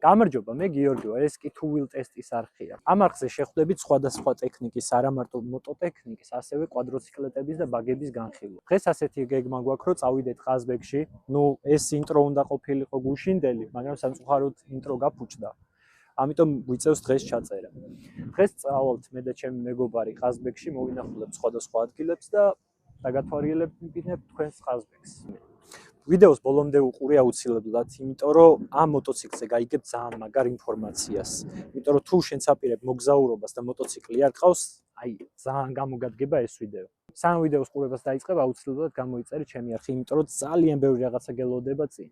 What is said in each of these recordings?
გამარჯობა, მე გიორგიო, ეს კი two wheel ტესტის არხია. ამ არხზე შეხვდებით სხვადასხვა ტექნიკის, არა მარტო მოტოტექნიკის, ასევე კვადროციკლეტების და ბაგების განხილვა. დღეს ასეთი გეგმა გვაქვს, რომ წავიდეთ ყაზბეგში. ეს ინტრო უნდა ყოფილიყო გუშინდელი, მაგრამ სამწუხაროდ ინტრო გაფუჭდა. ამიტომ გვიწევს დღეს ჩაწერა. დღეს წავალთ მე და ჩემი მეგობარი ყაზბეგში, მოვინახულებთ სხვადასხვა ადგილებს და დაგათვალიერებინებთ თქვენს ყაზბეგს. ვიდეოს ბოლომდე უყურე აუცილებლად, იმიტომ რომ ამ მოტოციკლზე გაიგებ ძალიან მაგარ ინფორმაციას. იმიტომ რომ თუ შენ საპირებ მოგზაურობას და მოტოციკლი არ ყავს, ძალიან გამოგადგება ეს ვიდეო. სანამ ვიდეოს ყურებას დაიწყებ, აუცილებლად გამოიწერე ჩემი არხი, იმიტომ რომ ძალიან ბევრი რაღაცა გელოდება წინ.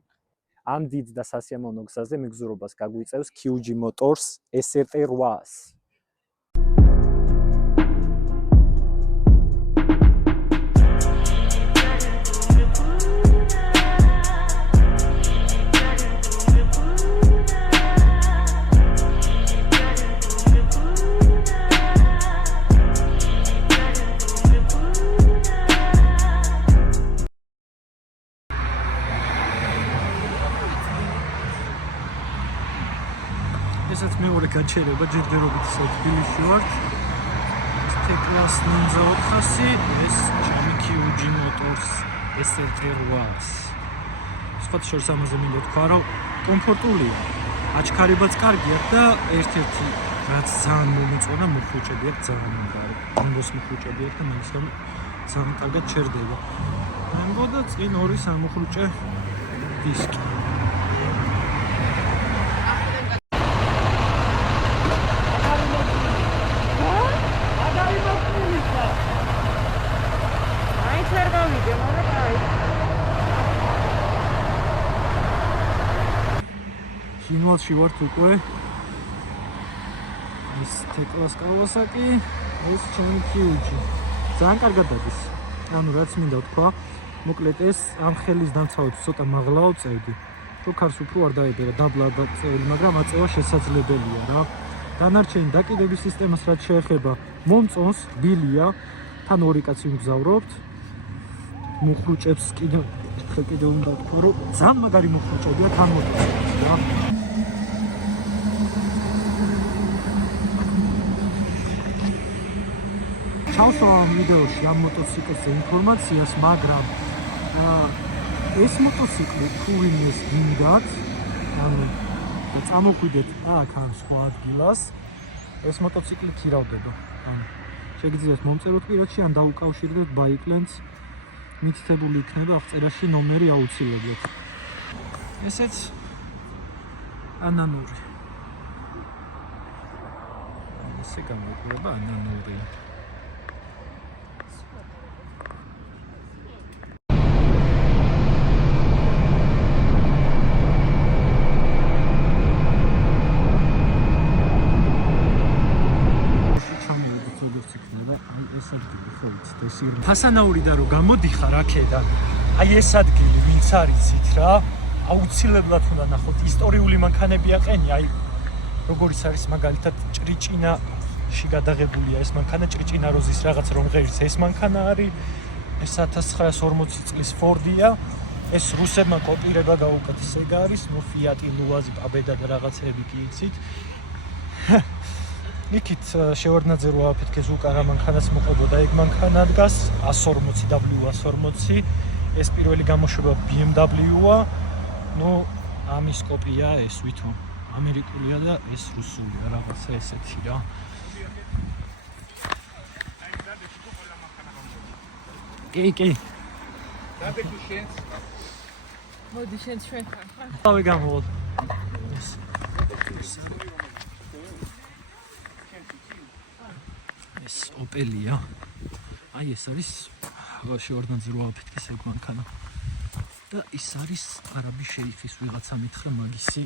ამ დიდ და სასიამოვნო გზაზე მეგზურობას გაგვიწევს QG Motors SRT800. ესაც მეორე გაჩერება ჯერჯერობით თბილისში ვართ. T-Class Ninja 400, ეს ჩემი QG Motors SRT800. სხვა შორს ამაზე მინდა თქვა, რომ კომფორტულია. აჩქარებაც კარგია და ერთ-ერთი რაც ძალიან მომიწონა მოხუჭებია ძალიან მაგარი. ამბოს მოხუჭებია და მაგის გამო ძალიან კარგად ჩერდება. ამბოდა წინ ორი სამოხუჭე დისკი. Შინვალში ვართ უკვე. ეს T-Class Kawasaki, ეს ჩემი QG. ძალიან კარგად არის. ანუ რაც მინდა თქვა, მოკლედ ეს ამ ხელის დამცავებს ცოტა მაღლა ვწევდი. შუქარს უფრო არ დაებერა, დაბლა დაწეული, მაგრამ აწევა შესაძლებელია რა. დანარჩენი დაკიდების სისტემას რაც შეეხება, მომწონს, რბილია, თან ორი კაცი მგზავრობთ. მოხუჭებს კიდე უნდა თქვა, რომ ძალიან მაგარი მოხუჭებია თან მოტოციკლი რა. ჩავსვა ამ ვიდეოში ამ მოტოციკლზე ინფორმაციას, მაგრამ ეს მოტოციკლი თუ ვინმეს გინდათ, ანუ წამოხვიდეთ აქ ან სხვა ადგილას, ეს მოტოციკლი ქირავდება. ანუ შეგიძლიათ მომწეროთ პირადში ან დაუკავშირდეთ Bikelands, მითითებული იქნება აღწერაში ნომერი აუცილებლად. ესეც ანანური. ესე გამოიყურება ანანური. ფასანაური და რო გამოდიხარ აქედან, ეს ადგილი ვინც არიცით რა, აუცილებლად უნდა ნახოთ. ისტორიული მანქანები აყენია, როგორიც არის მაგალითად ჭრიჭინაში გადაღებულია ეს მანქანა, ჭრიჭინა როზის რაღაც რომ ღერს ეს მანქანა არის, ეს 1940 წლის Ford-ია, ეს რუსებმა კოპირება გაუკეთეს, ეგ არის, Fiat Luazi, Pabeda და რაღაცები კი იცით. იქით შევარდნაძე რო აფეთქეს უკარა მანქანას მოყვებოდა, ეგ მანქანა დგას 140 W140, ეს პირველი გამოშვება BMW-ა, ამის კოპია ეს ვითომ ამერიკულია და ეს რუსულია, რაღაცა ესეთი რა. კი. მოდი შენ ჩვენ ხარ. ავე გამოვოდ. ეს ოპელია. ეს არის შევარდნაძე რო აფეთქეს ეგ მანქანა. და ის არის არაბი შეიხის ვიღაცა მითხრა მაგისი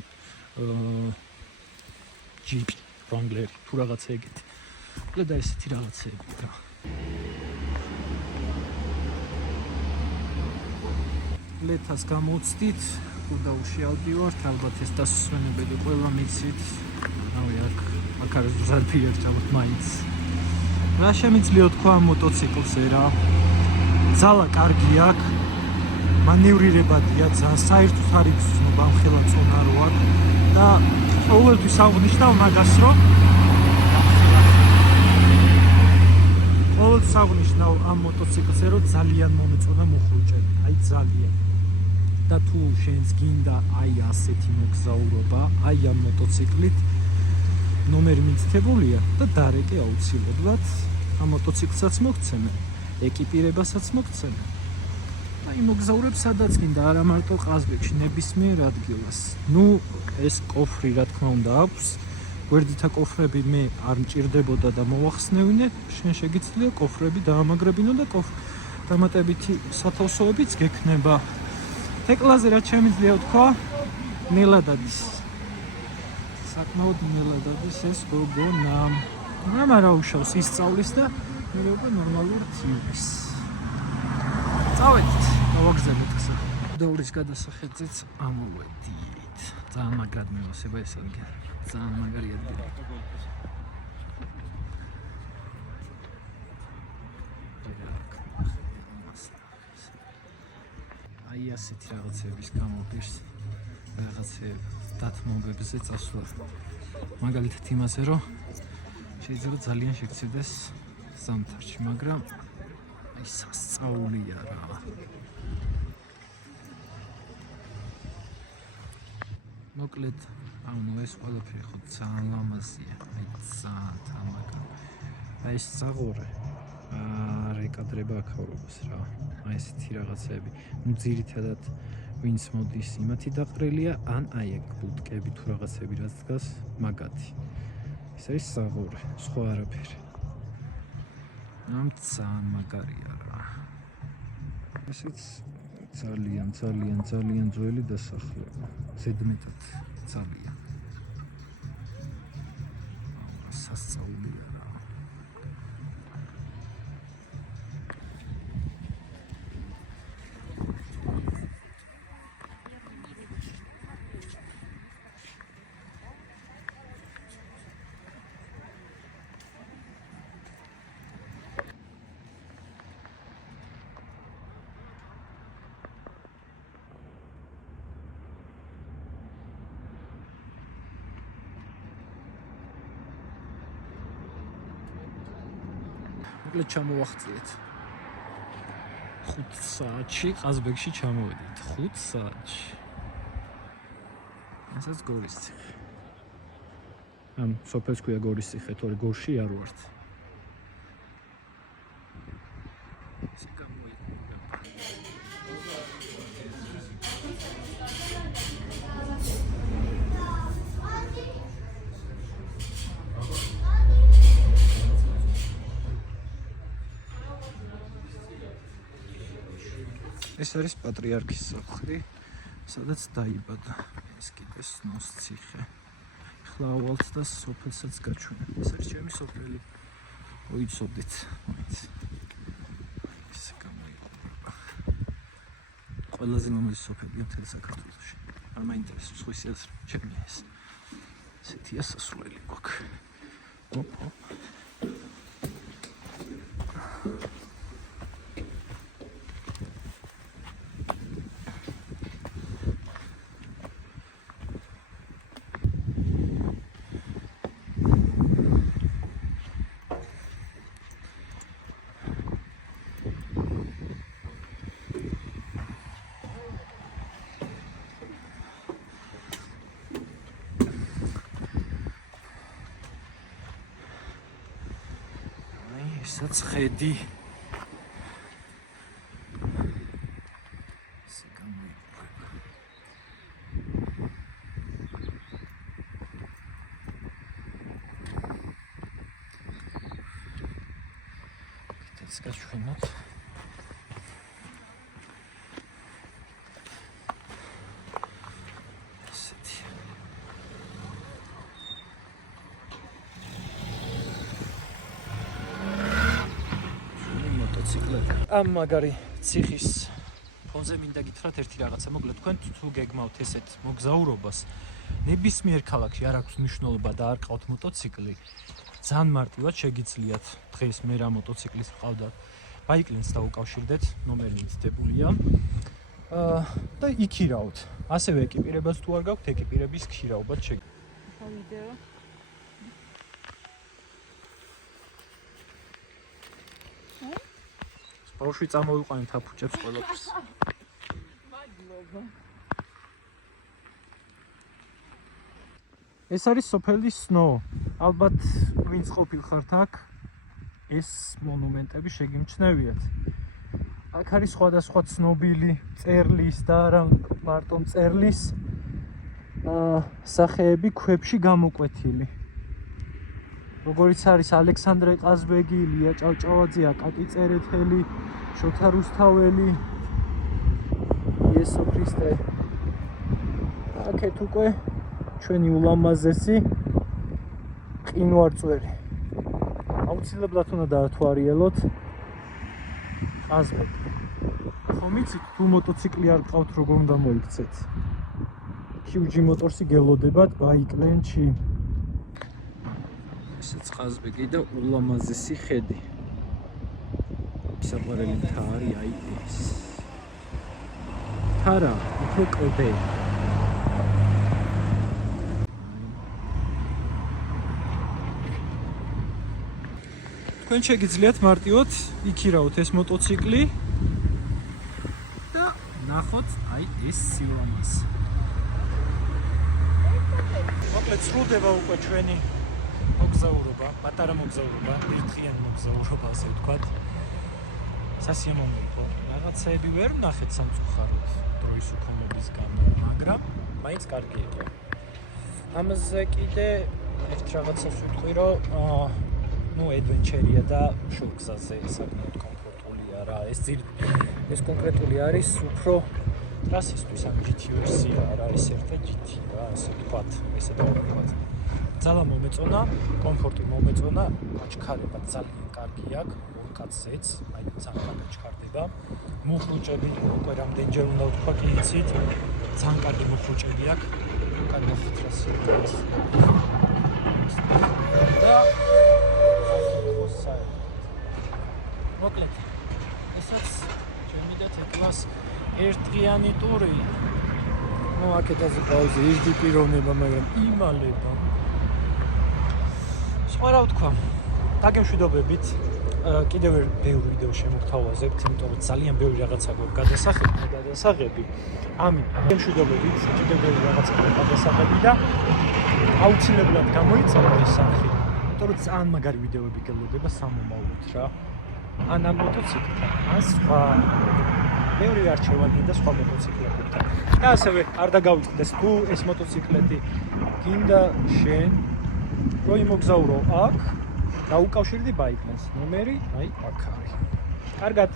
ჯიპი, Wrangler თუ რაღაცა ეგეთი. და ესეთი რაღაცეები რა. ლეთას გამოვცდით, უნდა უშიალდივართ, ალბათ ეს დასვენებელი ყველა მიცით. რავი აქ არის ზალფიერ ჩავთ მაინც. რა შემიძლია თქვა ამ მოტოციკლზე რა? ძალა კარგი აქვს. მანევრირებადია, ძალიან საერთოდ არ იგრძნობა ამ ხელა წონა რო აქვს და ყოველთვის აღვნიშნავ მაგას, რომ ყოველთვის აღვნიშნავ ამ მოტოციკლზე, რომ ძალიან მომეწონა მუხრუჭები, აი ძალიან. და თუ შენს გინდა აი ასეთი მოგზაურობა, აი ამ მოტოციკლით ნომერი მითითებულია და დარეკე აუცილებლად ამ მოტოციკლსაც მოგცემენ, ეკიპირებასაც მოგცემენ. აი მოგზაურებ სადაც გინდა, არა მარტო ყაზბეგში, ნებისმიერ ადგილას. ნუ ეს კოფრი რა თქმა უნდა აქვს. გვერდითა კოფრები მე არ მჭირდებოდა და მოვახსნევინე, შენ შეგიძლია კოფრები დაამაგრებინო და დამატებითი სათავსოებიც გექნება. თეკლაზე რა შემიძლია თქვა? ნელადადის. საკმაოდ ნელადადის ეს გოგონა. მაგრამ რა უშავს ისწავლის და მერეობა ნორმალურ თივს. წავედით, გავაგზავნეთ გზა. დორის გადასახედზეც ამოვედით. ძალიან მაგრად მევასება ეს ადგილი. ძალიან მაგარი ადგილი. აი ასეთი რაღაცების გამოფირს რაღაცეებს დათმობებზე წასვლა. მაგალითად იმაზე, რომ შეიძლება ძალიან შეგწირდეს ზამთარში, მაგრამ აი სასწაულია რა. მოკლედ, ანუ ეს ყველაფერი ხო ძალიან ლამაზია, აი ძალიან მაგარი. აი ეს წაღორე რეკადრება აქაურობას რა. აი ესეთი რაღაცები. ნუ ძირითადად ვინც მოდის, იმათი დაყრილია, ან აი ეგ ბუდკები თუ რაღაცები რაც დგას, მაგათი. ეს არის საღორე, სხვა არაფერი. ამ ძალიან მაგარია რა. ესეც ძალიან ძველი დასახლება. ზედმეტად ძალიან. სასწაულია რა. მოკლედ ჩამოვახციეთ. 5 საათში ყაზბეგში ჩამოვედით. 5 საათში. ესაც გორის ციხე. ამ სოფელს ქვია გორის ციხე, თორე გორში არ ვართ. ეს არის პატრიარქის სახლი, სადაც დაიბადა. ეს კიდე სნოს ციხე. ახლა ავალთ და სოფელსაც გაჩვენებ. ეს არის ჩემი სოფელი. მოიცოდეთ, მოიც. ესე გამოიყურება. ყველაზე ლამაზი სოფელია მთელ საქართველოში. არ მაინტერესებს სხვისი აზრი, ჩემი ეს. ესეთია სასურველი გვაქვს. ოპო. ესაც ხედი. ესე გამოიყურება. კიდეც გაჩვენოთ. ამ მაგარი ციხის ფონზე მინდა გითხრათ ერთი რაღაცა. მოკლედ თქვენ თუ გეგმავთ ესეთ მოგზაურობას, ნებისმიერ ქალაქში არ აქვს მნიშვნელობა და არ ყავთ მოტოციკლი, ძალიან მარტივად შეგიძლიათ დღეს მე რა მოტოციკლის ყავდა, ბაიკლენს დაუკავშირდეთ, ნომერი მითითებულია და იქირავთ. ასევე ეკიპირებას თუ არ გაქვთ, ეკიპირების ქირავებად შეგიძლიათ. ვიდეო. ბავშვი წამოვიყვანეთ აფუჭებს ყველაფერს. მადლობა. ეს არის სოფელი სნო. ალბათ ვინც ყოფილხართ აქ, ეს მონუმენტები შეგიმჩნევიათ. აქ არის სხვადასხვა ცნობილი მწერლის და არა მარტო მწერლის სახეები ქვებში გამოკვეთილი. როგორიც არის ალექსანდრე ყაზბეგი, ილია ჭავჭავაძე, აკაკი წერეთელი, შოთა რუსთაველი, იესო ქრისტე. აქეთ უკვე ჩვენი ულამაზესი ყინვარწვერი. აუცილებლად უნდა დაათვალიეროთ ყაზბეგი. ხო მიცით, თუ მოტოციკლი არ გყავთ, როგორ უნდა მოიქცეთ? Huge Motors-ი გელოდებათ ბაიკლენში. ესეც ყაზბეგი და ულამაზესი ხედი. საყვარელი მთა არის აი ეს. თარა, უფრო კლდე. თქვენ შეგიძლიათ მარტივად იქირავოთ ეს მოტოციკლი და ნახოთ აი ეს სილამაზე. მოკლედ სრულდება უკვე ჩვენი მოგზაურობა, პატარა მოგზაურობა, ერთდღიანი მოგზაურობა, ასე ვთქვათ. სასიამოვნოა. რაღაცები ვერ ვნახეთ სამწუხაროდ დროის უქონლობის გამო, მაგრამ მაინც კარგი იყო. ამაზე კიდე ერთ რაღაცას ვიტყვი, რომ adventure-ია და შუქგზაზე საკმაოდ კომფორტულია რა. ეს კონკრეტული არის უფრო ტრასისთვის ამ GT ვერსია რა, ეს ერთად GT რა, ასე ვთქვათ, ესე დავვთქვათ. ძალა მომეწონა, კომფორტი მომეწონა, აჩქარება ძალიან კარგი აქვს, კაცზეც, აი ძალიან აჩქარდება. მუხლუჭები უკვე რამდენჯერ უნდა ვთქვა, კი იცით, ძალიან კარგი მუხლუჭები აქვს, კარგი ფიტრასი. და მოკლედ, ესაც ჩემი და თეკლას ერთდღიანი ტური. აქეთაზე ყავს ისეთი პიროვნება, მაგრამ იმალება. სხვა რა ვთქვა, დაგემშვიდობებით. კიდევ ბევრი ვიდეო შემოგთავაზებთ, იმიტომ რომ ძალიან ბევრი რაღაცა გვაქვს გადასაღები. ამით დაგემშვიდობებით, კიდევ ბევრი რაღაცა გვაქვს გადასაღები და აუცილებლად გამოიწერა ეს სახე. იმიტომ რომ ძალიან მაგარი ვიდეოები გელოდება სამომავლოდ რა. ან ამ მოტოციკლთან, ან სხვა ბევრი არჩევანია და სხვა მოტოციკლებთან. და ასევე არ დაგავიწყდეს, თუ ეს მოტოციკლეთი გინდა შენ რომ იმოგზაურო აქ და უკავშირდი ბაიკლენს. ნომერი აი აქ არის. კარგად.